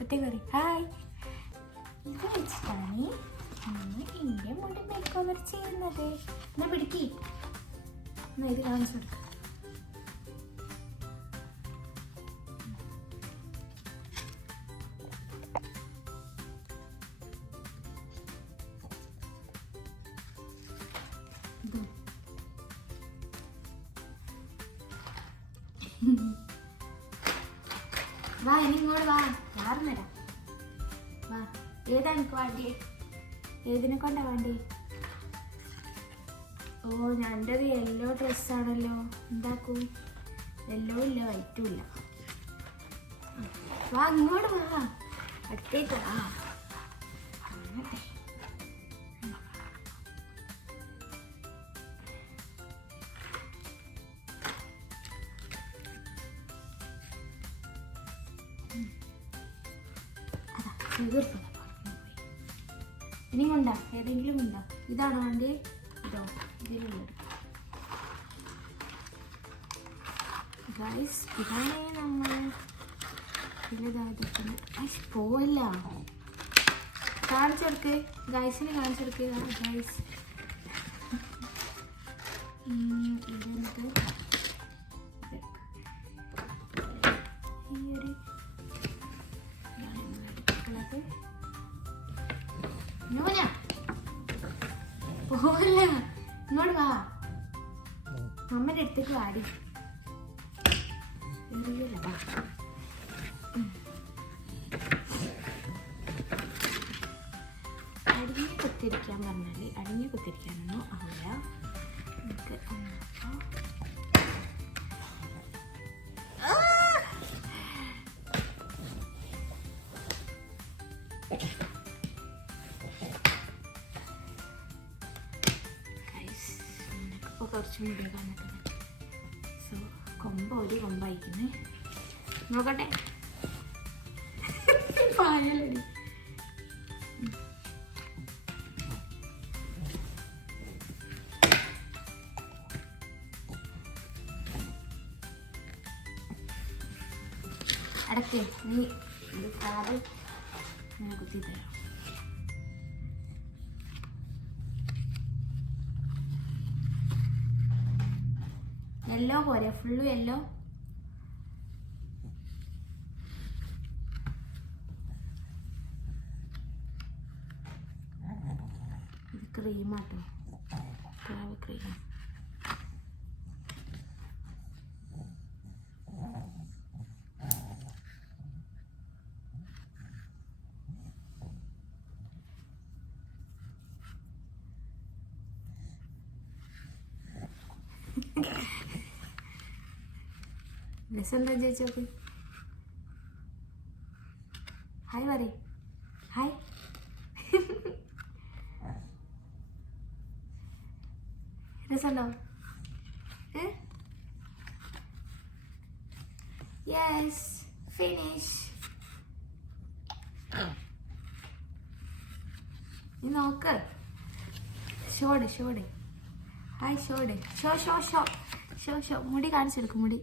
ഒറ്റ കറി. ഹായ്. ഇത് വെച്ചിട്ടാണ് എൻ്റെ മുടി മേക്ക് ഓവർ ചെയ്യുന്നത്. എന്നാ പിടിക്കി, എന്നാ ഇത് കാണിച്ചു കൊടുക്ക. വാ, ഇനി ഇങ്ങോട്ട് വാ. മാറുന്നേരാ. വാ, ഏതാ എനിക്ക് വേണ്ടി? ഏതിനെ കൊണ്ടാ വേണ്ടി? ഓ, ഞൻ്റെത് യെല്ലോ ഡ്രസ്സാണല്ലോ. എന്താക്കൂ? യെല്ലോ ഇല്ല, വൈറ്റും ഇല്ല. വാ, ഇങ്ങോട്ട് വാ. അടുത്തേക്ക് വാ. ഇനി കൊണ്ടാ, ഏതെങ്കിലും ഉണ്ടോ? ഇതാണോ വേണ്ടി? ഇതോ, ഇതിലുണ്ട്. ഗൈസ്, ഇതാണ് നമ്മൾ പോവല്ല. കാണിച്ചെടുക്ക്, ഗൈസിന് കാണിച്ചെടുക്ക്. ഗൈസ്, ഇതെനിക്ക് ഈ ഒരു പോവല്ല. ഇങ്ങോട്ട് വാ, അമ്മയുടെ അടുത്തേക്ക് വാടി. വാ, അടിഞ്ഞ് കുത്തിരിക്കാൻ പറഞ്ഞാൽ അടിഞ്ഞ് കുത്തിരിക്കാനൊന്നും ആവില്ല. നമുക്ക് കുറച്ച് മുടി വന്നിട്ടുണ്ട്. സോ ഒരു കൊമ്പായിക്കുന്നേ. നോക്കട്ടെ. പായലടി. അടക്കേ, നീ ഇത് കാറ് ഞാൻ കുത്തി തരാം. യെല്ലോ പോരെ, ഫുള്ള് യെല്ലോ. ഇത് ക്രീമാട്ടോ, പ്രാവ് ക്രീം. രസമുണ്ടോ ചോദിച്ചോക്ക്. ഹായ് പറ. ഹായ്. രസമുണ്ടോ? Yes, finish. നീ നോക്ക്. Shot shot. Hi shot. Show show show show show. മുടി കാണിച്ചെടുക്കും, മുടി.